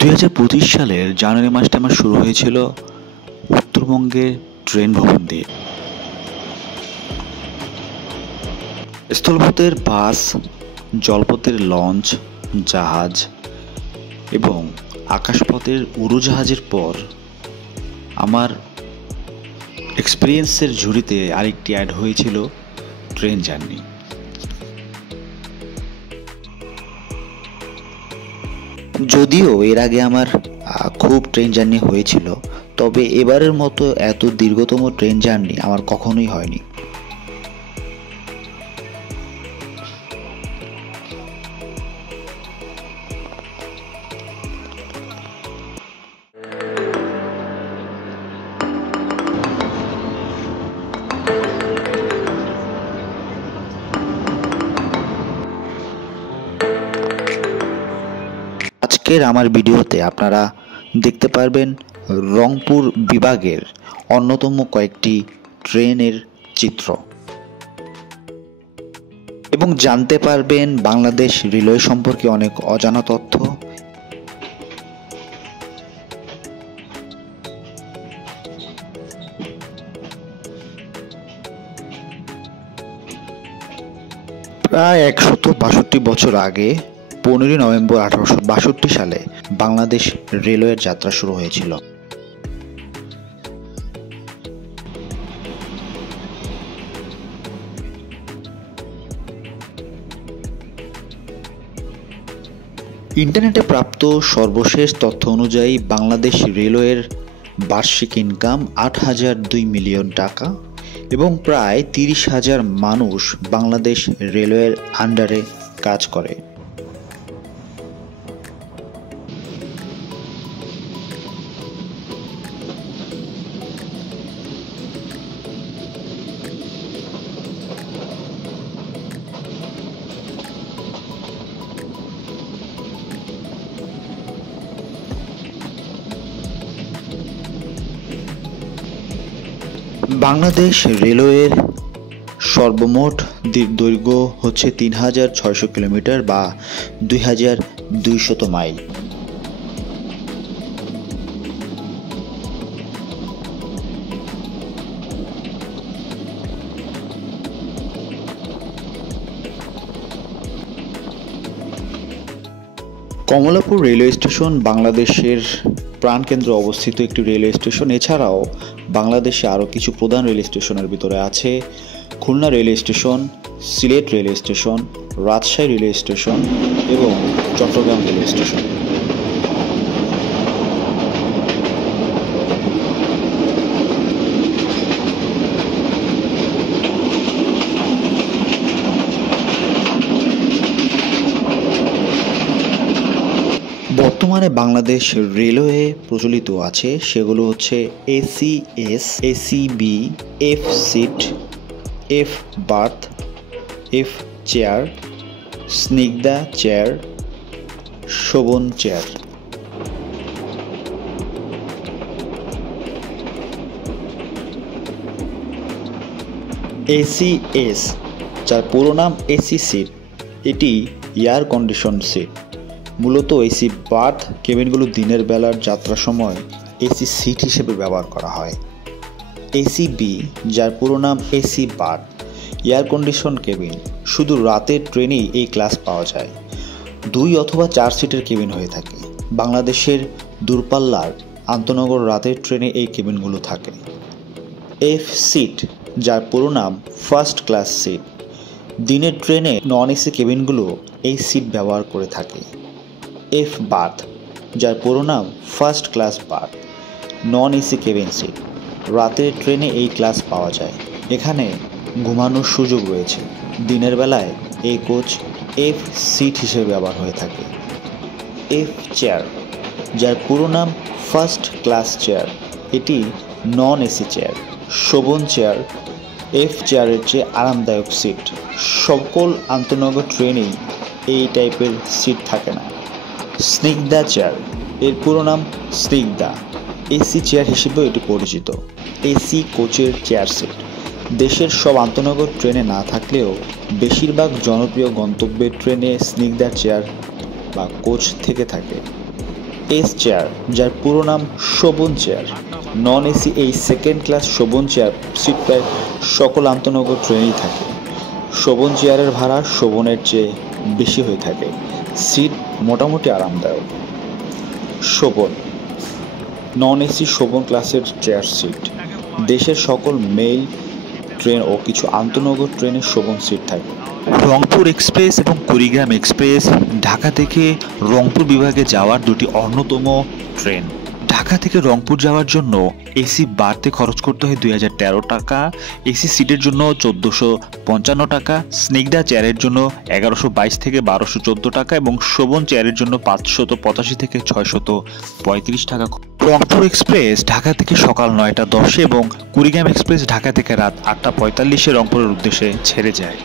2025 সালের জানুয়ারি মাসটা আমার শুরু হয়েছিল উত্তরবঙ্গের ট্রেন ভ্রমণ দিয়ে। স্থলপথের বাস, জলপথের লঞ্চ, জাহাজ এবং আকাশপথের উড়োজাহাজের পর আমার এক্সপিরিয়েন্সের ঝুড়িতে আরেকটি অ্যাড হয়েছিল ট্রেন জার্নি। যদিও এর আগে আমার খুব ট্রেন জার্নি হয়েছিল, তবে এবারের মতো এত দীর্ঘতম ট্রেন জার্নি আমার কখনোই হয়নি। আজকের আমার ভিডিওতে আপনারা দেখতে পারবেন রংপুর বিভাগের অন্যতম কয়েকটি ট্রেনের চিত্র এবং জানতে পারবেন বাংলাদেশ রেলওয়ে সম্পর্কে অনেক অজানা তথ্য। প্রায় 162 বছর আগে 15 নভেম্বর 1862 সালে বাংলাদেশ রেলওয়ের যাত্রা শুরু হয়েছিল। ইন্টারনেটে প্রাপ্ত সর্বশেষ তথ্য অনুযায়ী বাংলাদেশ রেলওয়ের বার্ষিক ইনকাম 8,002 মিলিয়ন টাকা এবং প্রায় 30,000 মানুষ বাংলাদেশ রেলওয়ের আন্ডারে কাজ করে। বাংলাদেশ রেলওয়ের সর্বমোট দৈর্ঘ্য হচ্ছে 3,600 কিলোমিটার বা 2,200 মাইল। কমলাপুর রেলওয়ে স্টেশন বাংলাদেশের প্রাণকেন্দ্রে অবস্থিত একটি রেলওয়ে স্টেশন। এছাড়াও বাংলাদেশে আরও কিছু প্রধান রেলওয়ে স্টেশনের ভিতরে আছে Khulna railway station, Sylhet railway station, Rajshahi railway station এবং চট্টগ্রাম রেলওয়ে স্টেশন। বর্তমানে বাংলাদেশ রেলওয়ে প্রচলিত আছে সেগুলো হচ্ছে ACS, ACB, F seat, F berth, F chair, Snigdha chair, Shovan chair. ACS, যার পুরো নাম এসি সিট, এটি এয়ার কন্ডিশন সিট। মূলত এসি বার্থ কেবিনগুলো দিনের বেলার যাত্রার সময় এসি সিট হিসেবে ব্যবহার করা হয়। এসিবি, যার পুরো নাম AC birth, air condition cabin. শুধু রাতের ট্রেনেই এই ক্লাস পাওয়া যায়। 2 অথবা 4 সিটের কেবিন হয়ে থাকে। বাংলাদেশের দূরপাল্লার আন্তনগর রাতের ট্রেনে এই কেবিনগুলো থাকে। এফ সিট, যার পুরো নাম ফার্স্ট ক্লাস সিট। দিনের ট্রেনে নন এসি কেবিনগুলো এই সিট ব্যবহার করে থাকে। এফ বার্থ, যার পুরো নাম first class berth, non AC cabin seat. রাতের ট্রেনে এই ক্লাস পাওয়া যায়। এখানে ঘুমানোর সুযোগ রয়েছে। দিনের বেলায় এই কোচ এফ সিট হিসেবে ব্যবহার হয়ে থাকে। এফ চেয়ার, যার পুরো নাম ফার্স্ট ক্লাস চেয়ার, এটি non AC chair. Shovan chair, F চেয়ারের চেয়ে আরামদায়ক সিট। সকল আন্তনগর ট্রেনেই এই টাইপের সিট থাকে না। স্নিগ্ধা চেয়ার, এর পুরো নাম স্নিগ্ধা, এসি চেয়ার হিসেবেও এটি পরিচিত। এসি কোচের চেয়ার সেট দেশের সব আন্তনগর ট্রেনে না থাকলেও বেশিরভাগ জনপ্রিয় গন্তব্যের ট্রেনে স্নিগ্ধা চেয়ার বা কোচ থেকে থাকে। এস চেয়ার, যার পুরো নাম শোভন চেয়ার। নন এসি এই second class Shovan chair seat প্রায় সকল আন্তঃনগর ট্রেনেই থাকে। শোভন চেয়ারের ভাড়া শোভনের চেয়ে বেশি হয়ে থাকে। সিট মোটামুটি আরামদায়ক। শোভন নন এসি শোভন ক্লাসের চেয়ার সিট। দেশের সকল মেইল ট্রেন ও কিছু আন্তঃনগর ট্রেনে শোভন সিট থাকে। রংপুর এক্সপ্রেস এবং কুড়িগ্রাম এক্সপ্রেস ঢাকা থেকে রংপুর বিভাগে যাওয়ার দুটি অন্যতম ট্রেন। ঢাকা থেকে রংপুর যাওয়ার জন্য এসি বাড়তে খরচ করতে হয় 2013 টাকা, এসি সিটের জন্য 1455 টাকা, স্নিগ্ধা চেয়ারের জন্য 1122 থেকে 1214 টাকা এবং শোভন চেয়ারের জন্য 585 থেকে 635 টাকা। রংপুর এক্সপ্রেস ঢাকা থেকে সকাল 9টা 10 এবং কুড়িগ্রাম এক্সপ্রেস ঢাকা থেকে রাত 8টা 45 রংপুরের উদ্দেশ্যে ছেড়ে যায়।